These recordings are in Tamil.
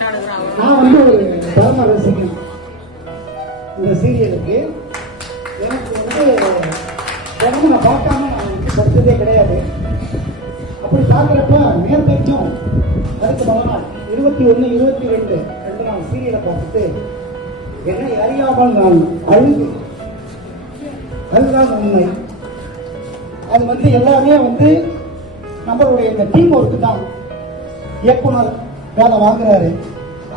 நான் வந்து ஒரு தர்ம ரசிகன். இந்த சீரியலுக்கு எனக்கு வந்து தினமும் நான் பார்க்காம நான் வந்து படித்ததே கிடையாது. அப்படி பார்க்குறப்ப நேர்த்தைக்கும் அதுக்கு மறுநாள் 21, 22 2 நாள் சீரியலை பார்த்துட்டு என்னை அறியாமல் நான் அதுதான் உண்மை. அது வந்து எல்லாமே வந்து நம்மளுடைய இந்த டீம் ஒர்க்கு தான். இயக்குனர் வேலை வாங்குறாரு,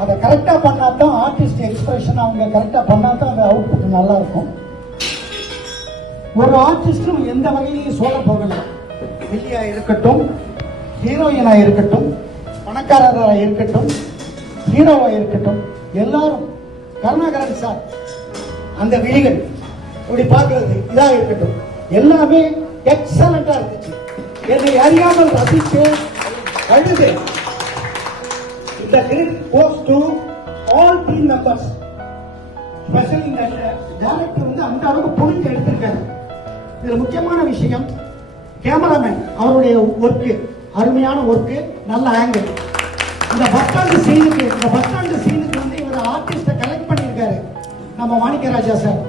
அதை கரெக்டாக பண்ணா தான் ஆர்டிஸ்ட் எக்ஸ்பிரஷன் அவங்க கரெக்டாக பண்ணா தான் அந்த அவுட்புட் நல்லா இருக்கும். ஒரு ஆர்டிஸ்டும் எந்த வகையிலையும் சொல்ல போகல. வில்லியா இருக்கட்டும், ஹீரோயினா இருக்கட்டும், பணக்காரராக இருக்கட்டும், ஹீரோவா இருக்கட்டும், எல்லாரும் கருணாகரன் சார் அந்த விழிகள் இப்படி பார்க்கறது இதா இருக்கட்டும், எல்லாமே எக்ஸலண்டா இருந்துச்சு. என்னை அறியாமல் ரசித்து அழுது. இந்த credit goes to all team members, especially இந்த டைரக்டர் வந்து அந்த அளவுக்கு புரிஞ்சு எடுத்திருக்காரு. இதுல முக்கியமான விஷயம் கேமராமேன் அவருடைய ஒர்க்கு, அருமையான ஒர்க்கு, நல்ல ஆங்கிள். இந்த பஸ் ஸ்டாண்டு சீனுக்கு வந்து இவர் ஆர்டிஸ்ட கலெக்ட் பண்ணியிருக்காரு நம்ம மாணிக்கராஜா சார்.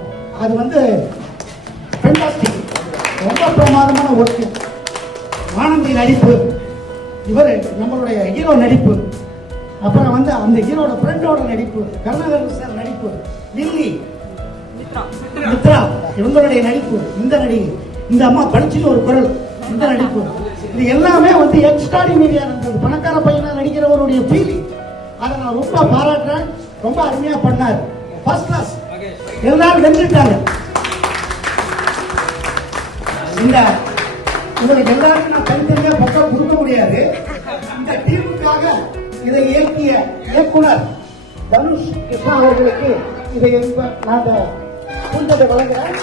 அது வந்து ஃபென்டாஸ்டிக், ரொம்ப பிரமாதமான ஒர்க்கு. ஆனந்தி நடிப்பு, இவர் நம்மளுடைய ஹீரோ நடிப்பு, அப்புறம் வந்து அந்த ஹீரோட ஃப்ரெண்டோட நடிப்பு, கருணாகரன் சார் நடிப்பு, வில்லி மித்ரா இவங்களுடைய நடிப்பு, இந்த நடிகை, இந்த அம்மா படிச்சுட்டு ஒரு குரல், இந்த நடிப்பு, இது எல்லாமே வந்து எக்ஸ்ட்ராடினரியா இருந்தது. பணக்கார பையனா நடிக்கிறவருடைய ஃபீலிங் அதை நான் ரொம்ப பாராட்டுறேன். ரொம்ப அருமையா பண்ணார், ஃபர்ஸ்ட் கிளாஸ். எல்லாரும் வென்றுட்டாங்க. இந்த உங்களுக்கு எல்லாருக்கும் நான் தனித்தனியா பக்கம் கொடுக்க முடியாது. இந்த டீமுக்காக இதை இயக்கிய இயக்குனர் தனுஷ் கிருஷ்ணா அவர்களுக்கு இதை நான் பூந்தொடை வழங்குகிறேன்.